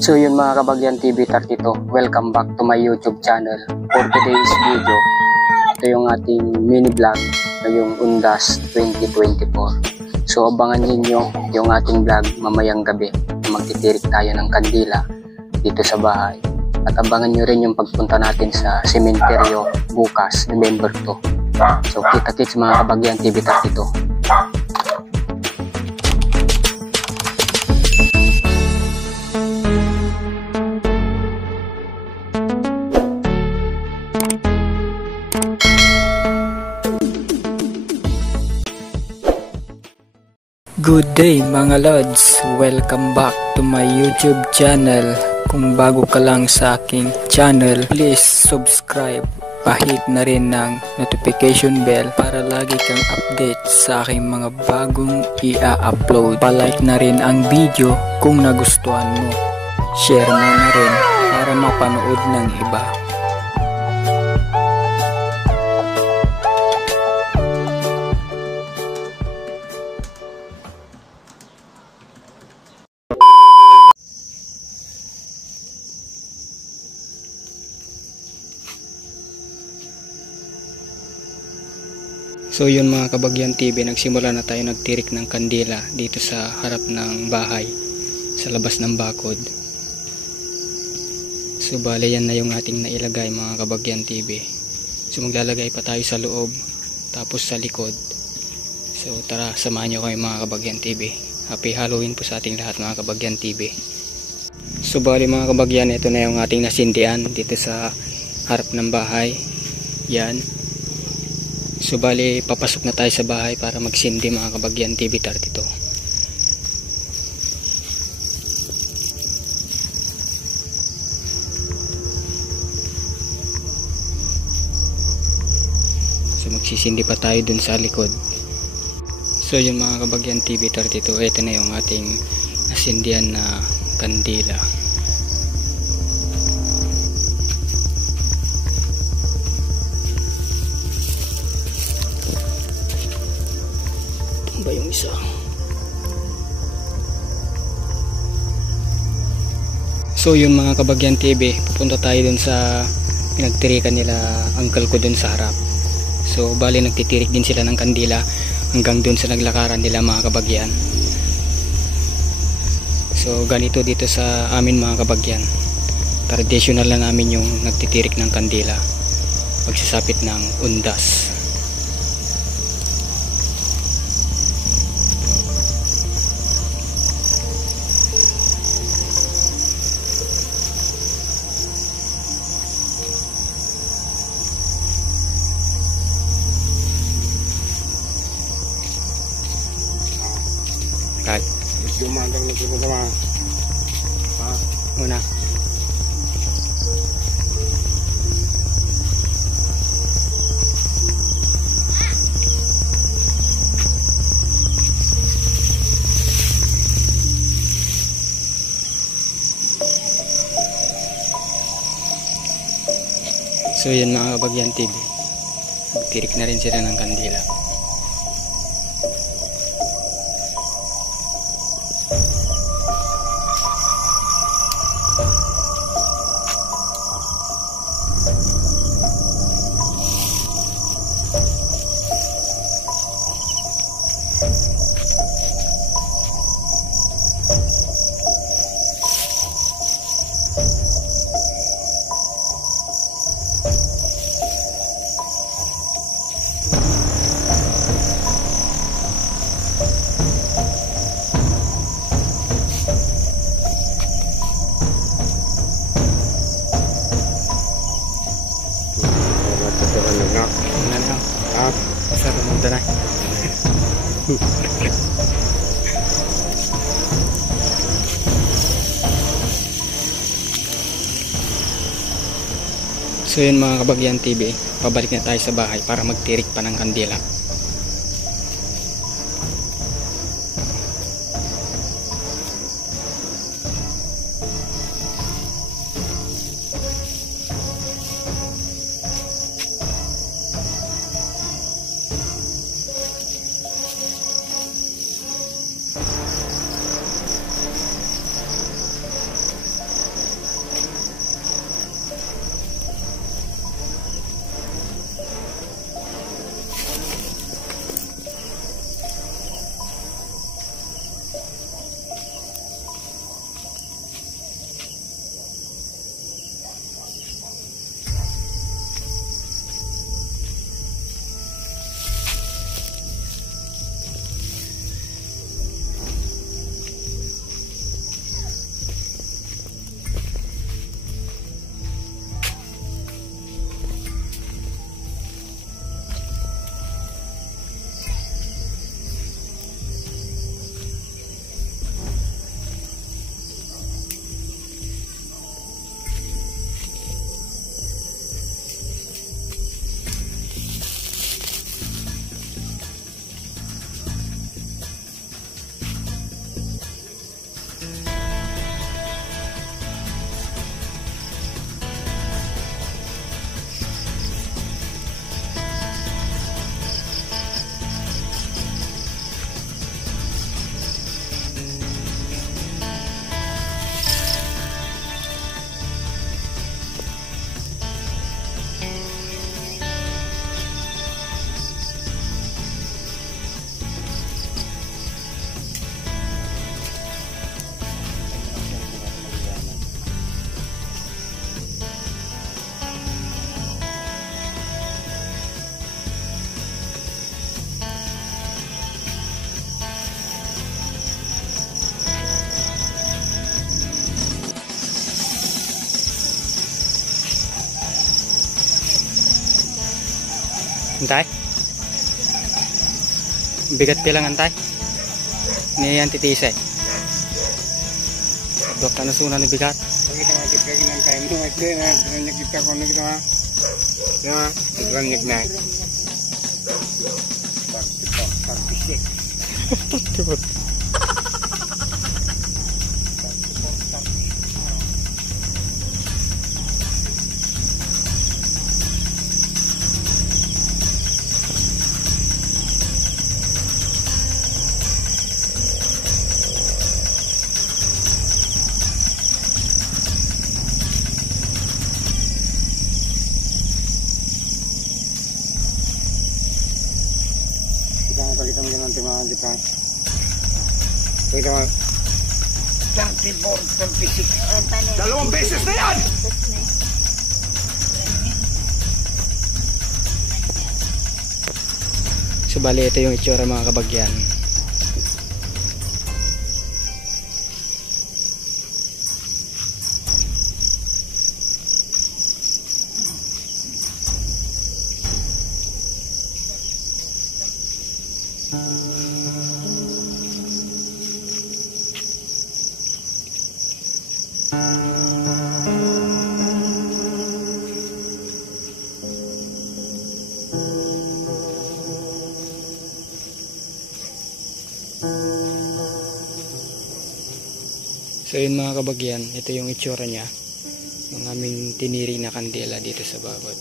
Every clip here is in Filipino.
So yun mga Kabagyan TV 32, welcome back to my YouTube channel. For today's video, ito yung ating mini vlog ngayong Undas 2024. So abangan ninyo yung ating vlog mamayang gabi. Magtitirik tayo ng kandila dito sa bahay. At abangan nyo rin yung pagpunta natin sa sementeryo bukas, November 2. So kita-kits mga Kabagyan TV 32. Good day mga lods! Welcome back to my YouTube channel. Kung bago ka lang sa aking channel, please subscribe. Pahit na rin ng notification bell para lagi kang update sa aking mga bagong i-upload. Palike na rin ang video kung nagustuhan mo. Share mo na rin para mapanood ng iba. So yun mga Kabagyan TV, nagsimula na tayo nagtirik ng kandila dito sa harap ng bahay, sa labas ng bakod. So bale yan na yung ating nailagay mga Kabagyan TV. So maglalagay pa tayo sa loob, tapos sa likod. So tara, samahan nyo kayo mga Kabagyan TV. Happy Halloween po sa ating lahat mga Kabagyan TV. So bale mga Kabagyan, ito na yung ating nasindihan dito sa harap ng bahay. Yan. So bali papasok na tayo sa bahay para magsindi mga Kabagyan TV 32. So magsisindi pa tayo dun sa likod. So yun mga Kabagyan TV 32, ito na yung ating nasindihan na kandila. Ba yung isa. So yun mga Kabagyan TV, pupunta tayo dun sa pinagtirikan nila uncle ko dun sa harap. So bali nagtitirik din sila ng kandila hanggang dun sa naglakaran nila mga Kabagyan. So ganito dito sa amin mga Kabagyan, traditional na namin yung nagtitirik ng kandila pagsasapit ng Undas. Jumandang na sila sama. Ha? Muna. So yan mga Kabagyan TV, tirik na rin sila ng kandila. So yun mga Kabagyan TV, pabalik na tayo sa bahay para magtirik pa ng kandila. Antay? Bigat pilang antay? Ini yang titisay. Dok na sunan ni bigat. Kita mau kita dengan time itu itu na kita kono kita mah. Ya, banyak naik. Tak bisik. Cepet. Kita mungkin nanti mau kita. Kita mau 34, 36. Dalawang beses na yan! So bali ito yung itsura mga kabagyan. So yun mga kabagyan, ito yung itsura niya ng aming tiniri na kandila dito sa babad.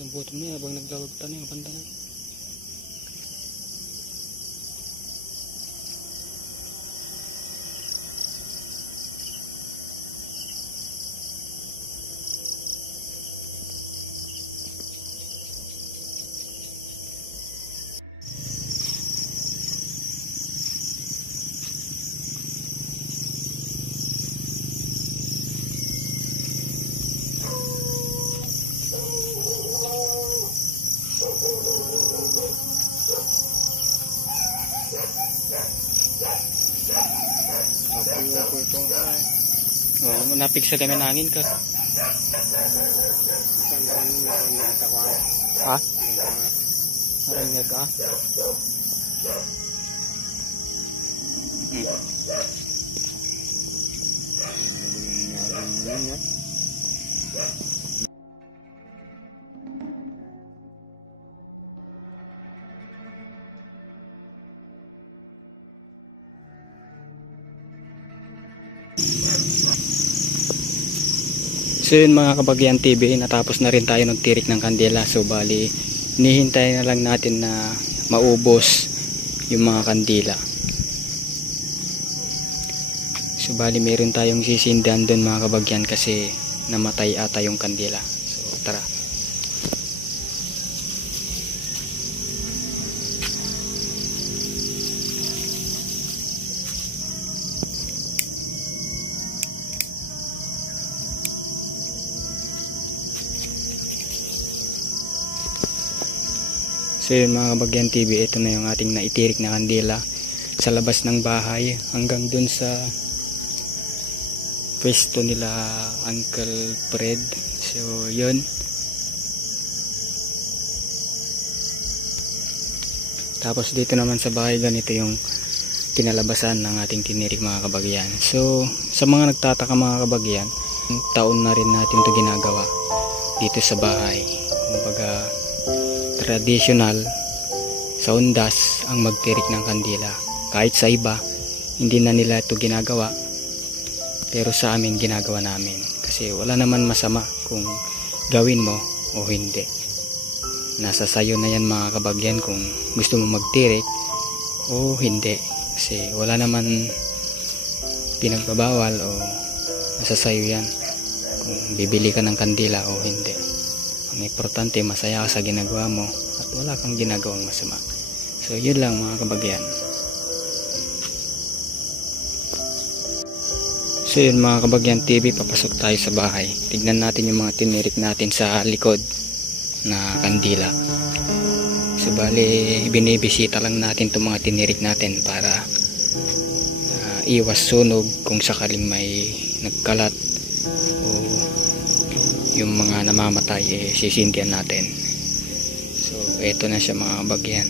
Sambutan niya habang naglawag tayo yung pantanan. Oh, napigsa kami ng hangin ka. Ha? Naringag ka? So yun mga kabagyan TV, natapos na rin tayo ng tirik ng kandila. So bali, nihintay na lang natin na maubos yung mga kandila. So bali, meron tayong sisindihan doon mga kabagyan kasi namatay ata yung kandila. So tara. So yun mga kabagyan TV, ito na yung ating naitirik na kandila sa labas ng bahay hanggang dun sa pwesto nila Uncle Fred. So yun, tapos dito naman sa bahay, ganito yung kinalabasan ng ating tinirik mga kabagyan. So sa mga nagtataka mga kabagyan, taon na rin natin to ginagawa dito sa bahay. Kumbaga traditional sa undas ang magtirik ng kandila. Kahit sa iba hindi na nila ito ginagawa, pero sa amin ginagawa namin kasi wala naman masama kung gawin mo o hindi. Nasa sayo na yan mga kabagyan kung gusto mo magtirik o hindi, kasi wala naman pinagbabawal o nasa sayo yan kung bibili ka ng kandila o hindi. Ang importante masaya ka sa ginagawa mo at wala kang ginagawang masama. So yun lang mga kabagyan. So yun mga kabagyan TV, papasok tayo sa bahay. Tignan natin yung mga tinirik natin sa likod na kandila. So bali binibisita lang natin itong mga tinirik natin para iwas sunog kung sakaling may nagkalat o yung mga namamatay sisindihan natin. So eto na siya mga kabagyan.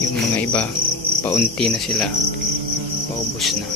Yung mga iba paunti na sila, paubos na.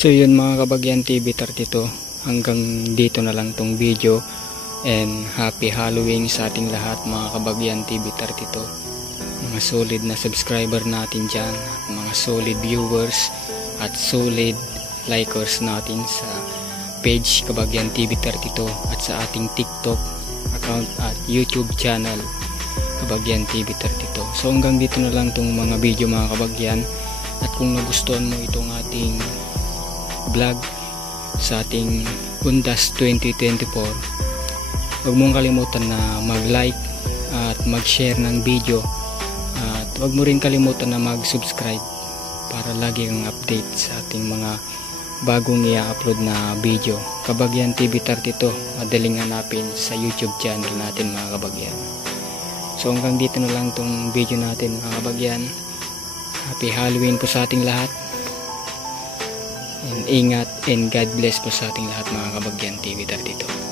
So yun mga kabagyan TV 32, hanggang dito na lang tong video, and happy Halloween sa ating lahat mga kabagyan TV 32, mga solid na subscriber natin dyan, at mga solid viewers at solid likers natin sa page Kabagyan TV 32 at sa ating TikTok account at YouTube channel Kabagyan TV 32. So hanggang dito na lang tong mga video mga kabagyan, at kung nagustuhan mo itong ating vlog sa ating Undas 2024, huwag mong kalimutan na mag-like at mag-share ng video, at huwag mo rin kalimutan na mag-subscribe para lagi kang update sa ating mga bagong i-upload na video. Kabagyan TV 32, madaling hanapin sa YouTube channel natin mga kabagyan. So hanggang dito na lang tong video natin mga kabagyan. Happy Halloween po sa ating lahat. And ingat and God bless po sa ating lahat mga Kabagyan TV 32.